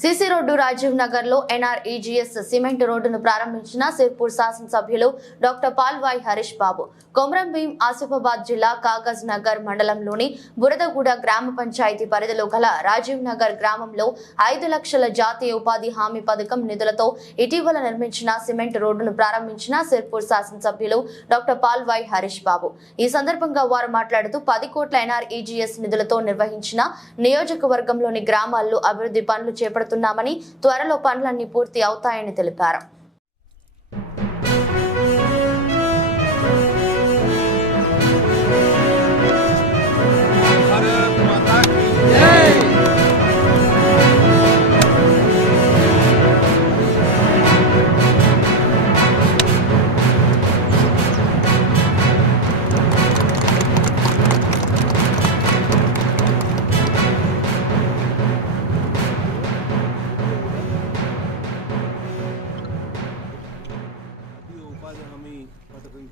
CC road Rajiv నగర్లో NREGS cement రోడ్డును ప్రారంభించిన సిర్పూర్ శాసనసభ్యులు డాక్టర్ పాల్వాయ్ హరీష్ బాబు. కొమరం భీం ఆసిఫాబాద్ జిల్లా కాగజ్ నగర్ మండలంలోని బురదగూడ గ్రామ పంచాయతీ పరిధిలో గల రాజీవ్ నగర్ గ్రామంలో ఐదు లక్షల జాతీయ ఉపాధి హామీ పథకం నిధులతో ఇటీవల నిర్మించిన సిమెంట్ రోడ్డును ప్రారంభించిన సిర్పూర్ శాసనసభ్యులు డాక్టర్ పాల్వాయ్ హరీష్ బాబు. ఈ సందర్భంగా వారు మాట్లాడుతూ పది కోట్ల ఎన్ఆర్ఈజీఎస్ నిధులతో నిర్వహించిన నియోజకవర్గంలోని గ్రామాల్లో అభివృద్ధి పనులు పడుతున్నామని త్వరలో పనులన్నీ పూర్తి అవుతాయని తెలిపారు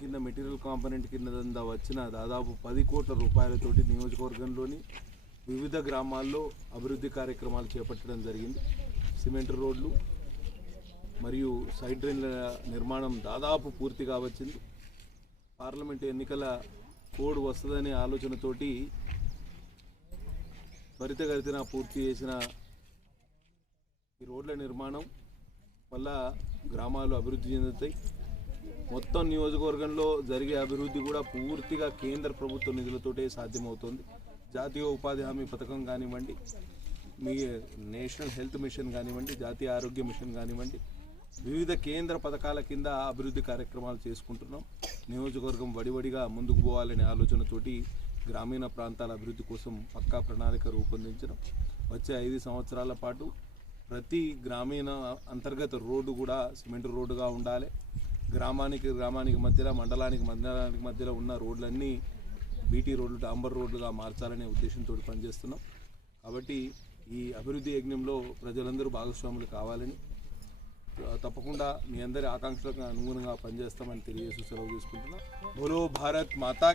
కింద మెటీరియల్ కాంపనెంట్ కింద దందా వచ్చిన దాదాపు పది కోట్ల రూపాయలతోటి నియోజకవర్గంలోని వివిధ గ్రామాల్లో అభివృద్ధి కార్యక్రమాలు చేపట్టడం జరిగింది. సిమెంట్ రోడ్లు మరియు సైడ్ డ్రైన్ల నిర్మాణం దాదాపు పూర్తిగా వచ్చింది. పార్లమెంట్ ఎన్నికల కోడ్ వస్తుందనే ఆలోచనతోటి త్వరితగతిన పూర్తి చేసిన ఈ రోడ్ల నిర్మాణం వల్ల గ్రామాలు అభివృద్ధి చెందుతాయి. మొత్తం నియోజకవర్గంలో జరిగే అభివృద్ధి కూడా పూర్తిగా కేంద్ర ప్రభుత్వ నిధులతోటే సాధ్యమవుతుంది. జాతీయ ఉపాధి హామీ పథకం కానివ్వండి మీ నేషనల్ హెల్త్ మిషన్ కానివ్వండి జాతీయ ఆరోగ్య మిషన్ కానివ్వండి వివిధ కేంద్ర పథకాల కింద అభివృద్ధి కార్యక్రమాలు చేసుకుంటున్నాం. నియోజకవర్గం వడివడిగా ముందుకు పోవాలనే ఆలోచనతోటి గ్రామీణ ప్రాంతాల అభివృద్ధి కోసం పక్కా ప్రణాళిక రూపొందించడం. వచ్చే ఐదు సంవత్సరాల పాటు ప్రతి గ్రామీణ అంతర్గత రోడ్డు కూడా సిమెంట్ రోడ్డుగా ఉండాలి. గ్రామానికి గ్రామానికి మధ్యలో మండలానికి మండలానికి మధ్యలో ఉన్న రోడ్లన్నీ బీటీ రోడ్లు డాంబర్ రోడ్లుగా మార్చాలనే ఉద్దేశంతో పనిచేస్తున్నాం. కాబట్టి ఈ అభివృద్ధి యజ్ఞంలో ప్రజలందరూ భాగస్వాములు కావాలని తప్పకుండా మీ అందరి ఆకాంక్షలకు అనుగుణంగా పనిచేస్తామని తెలియజేసి సెలవు తీసుకుంటున్నాం. బోలో భారత్ మాతా